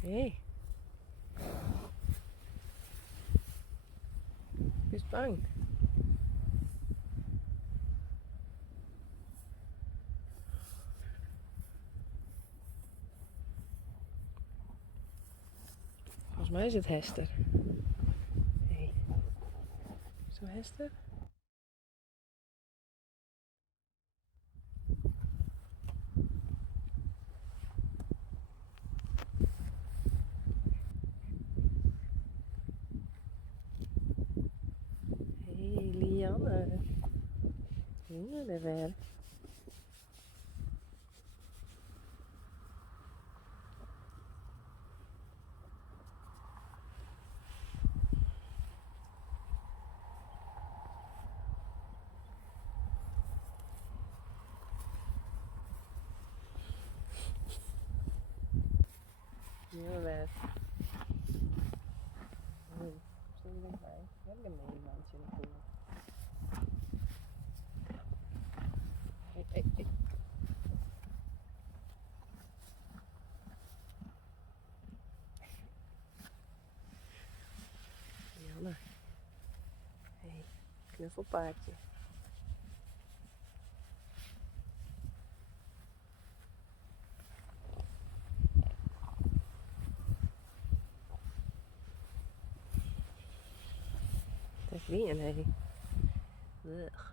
Hé. Wees bang. Volgens mij is het Hester. Hé. Zo Hester? Hé, Lianne. Hier er weer. Hier weer. Stel je dichtbij. Ja, ik heb een mandje in de poel. Hé. Lianne. Hé, knuffelpaardje. Dat is wie een hé. Ugh.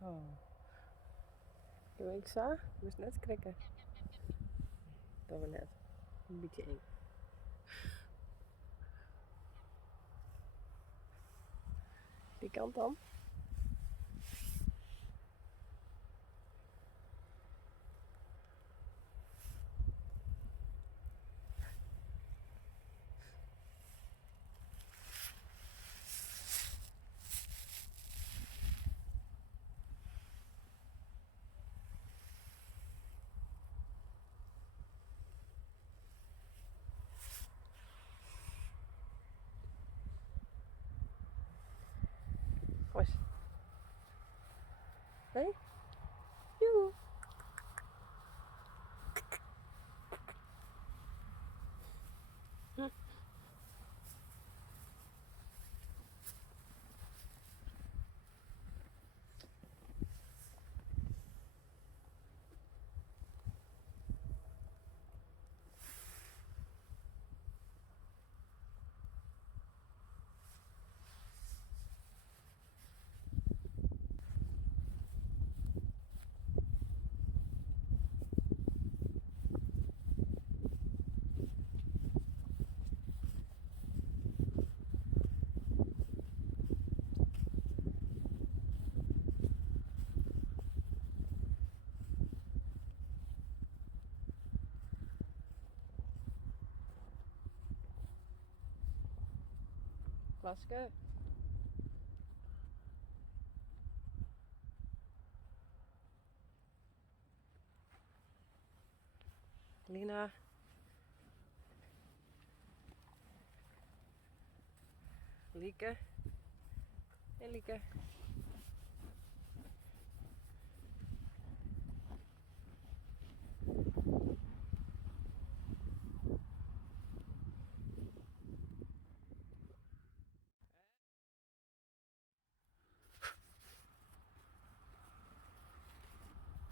Oh. Doe ik zo? Ik moest net krikken. Dat we net. Een beetje eng. Die kant dan? Kom eens. Hé? Joe. Klaske. Lina. Lieke. En Lieke.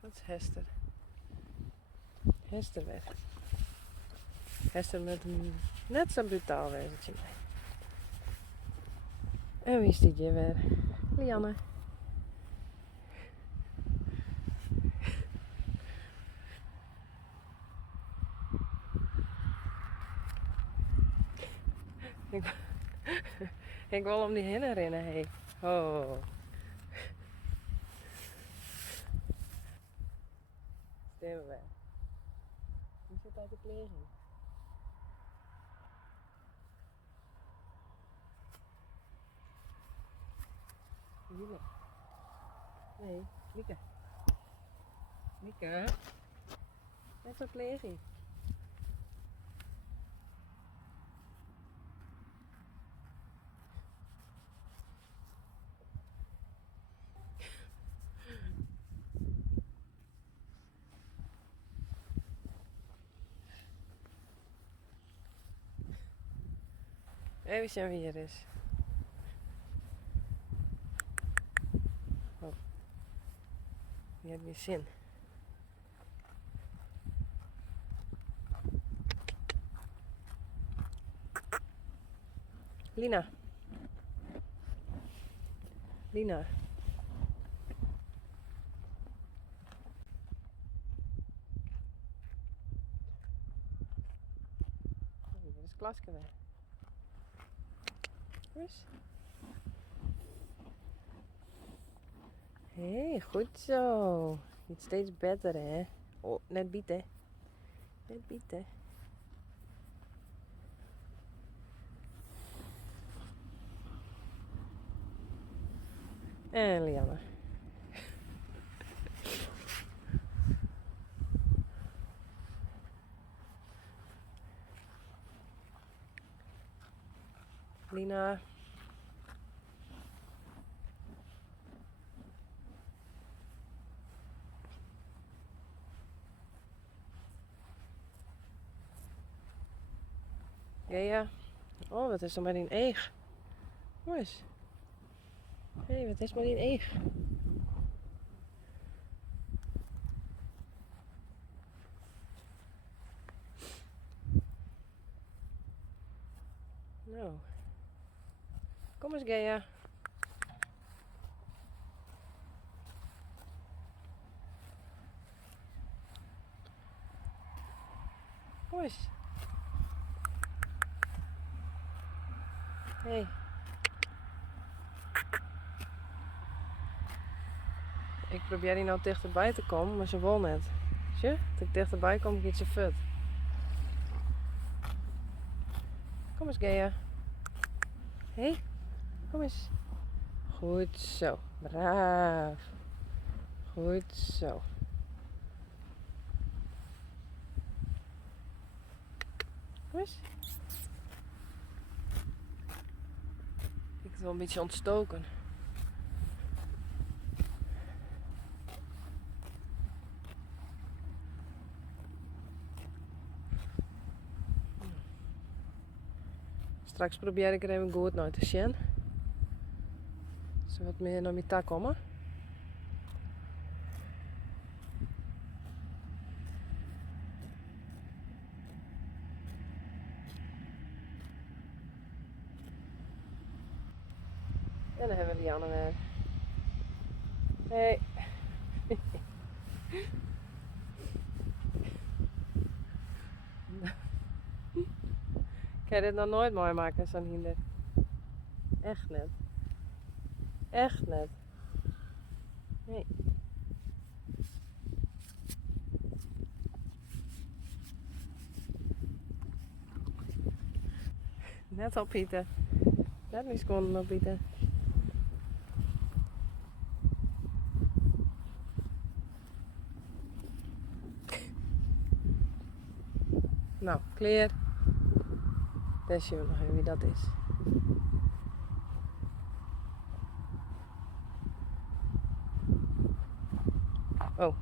Dat is Hester. Hester weg. Hester met een net zo brutaal wezentje. En wie is dit hier weer? Lianne. Ik wil om die heen rennen, hé. Oh. Stemmen we. Hoe zit uit de pleging? Lieke. Nee, Lieke. Lieke. Net zo'n pleging. Even zien wie hier is. Oh. Die heeft weer zin. Lina. Lina. Oh, dat is Klaske weer. Dus. Hé, goed zo. Niet steeds beter, hè. Oh, net bieten. Net bieten. En Lianne. Lina. Ja. Oh, wat is er maar een eeg. Hoe is? Hé, wat is maar een eeg? Nou. Kom eens, Gea. Kom eens. Hé. Ik probeer hier nou dichterbij te komen, maar ze wil net. Zie je? Als ik dichterbij kom, giet ze fut. Kom eens, Gea. Hé, kom eens. Goed zo. Braaf. Goed zo. Kom eens. Ik het wel een beetje ontstoken. Straks probeer ik er even goed naar te zien. Zo wat meer naar mijn tak komen. En dan hebben we Lianne weer. Hey. Ik ga dit nog nooit mooi maken, zo'n hinder. Echt net. Echt net. Nee. Net oppieten. Net niet seconden opbieden. Nou, klaar. Dan zien we nog even wie dat is. Oh.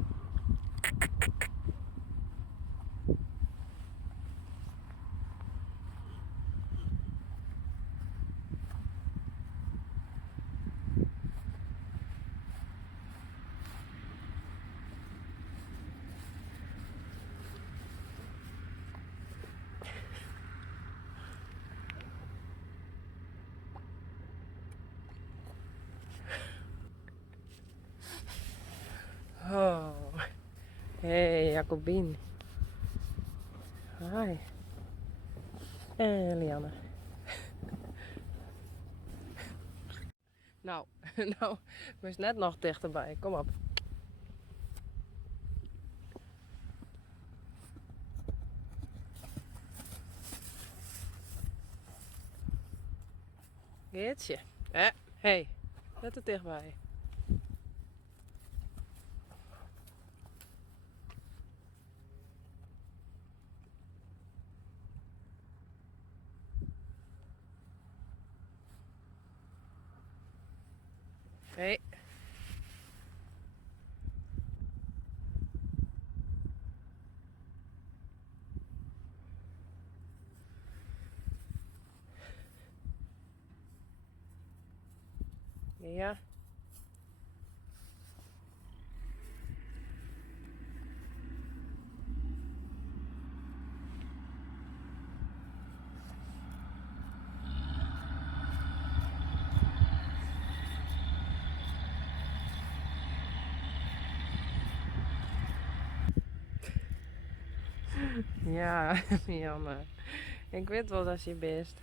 Oh. Hey, Jacobien. Hi. En Lianne. Nou, nou, we is net nog dichterbij. Kom op. Geertje. Hey, net er dichtbij. Hey. Ja. Ja, Janne. Ik weet wel dat je best.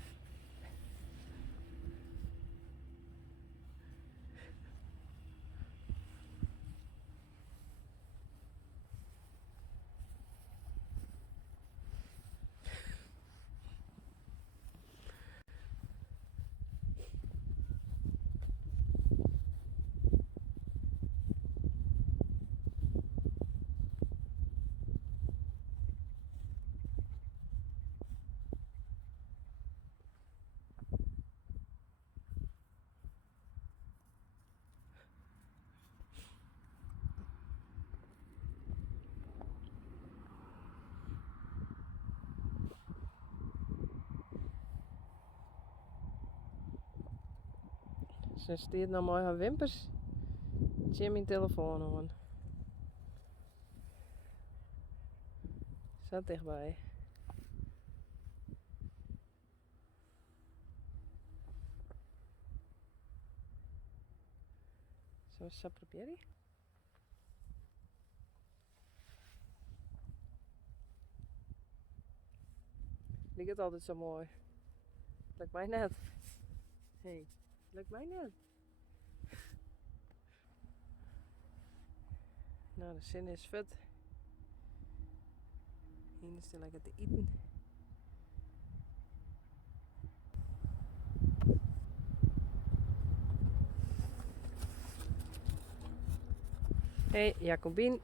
Ze stiert nou mooi haar wimpers. Zie mijn telefoon aan. Zat dichtbij. Zo is dat proberen. Lijkt het altijd zo mooi. Lijkt mij net. Hey, lijkt mij net. Nou, de zin is vet. Hier is het lekker te eten. Hey, Jacobien.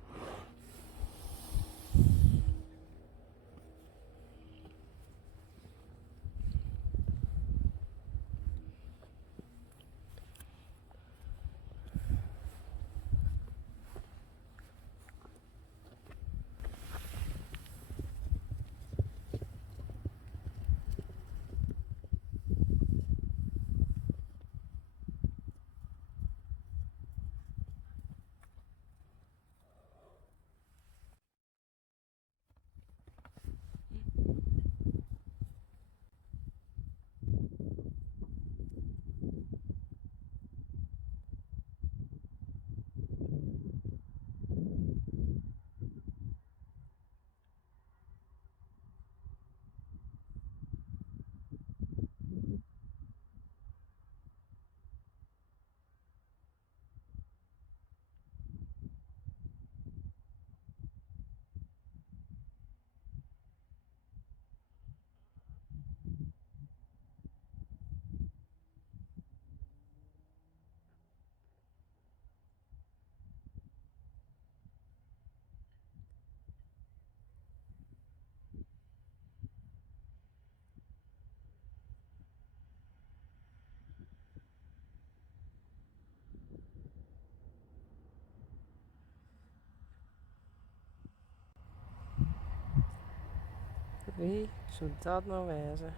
Wie zou dat nou wezen?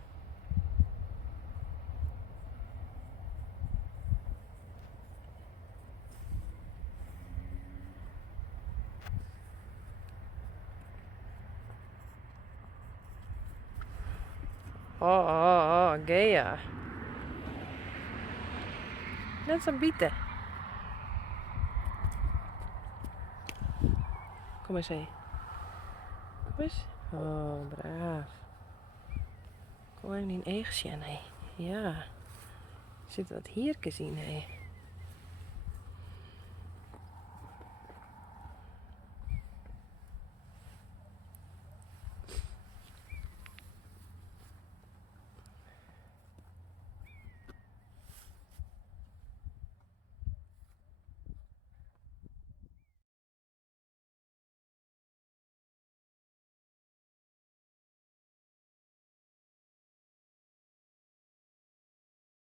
Oh, Gea. Net zo bieten. Kom eens heen. Kom eens. Oh, braaf. Kom even in een eegje, nee. Ja. Er zit wat hiertjes in, hé.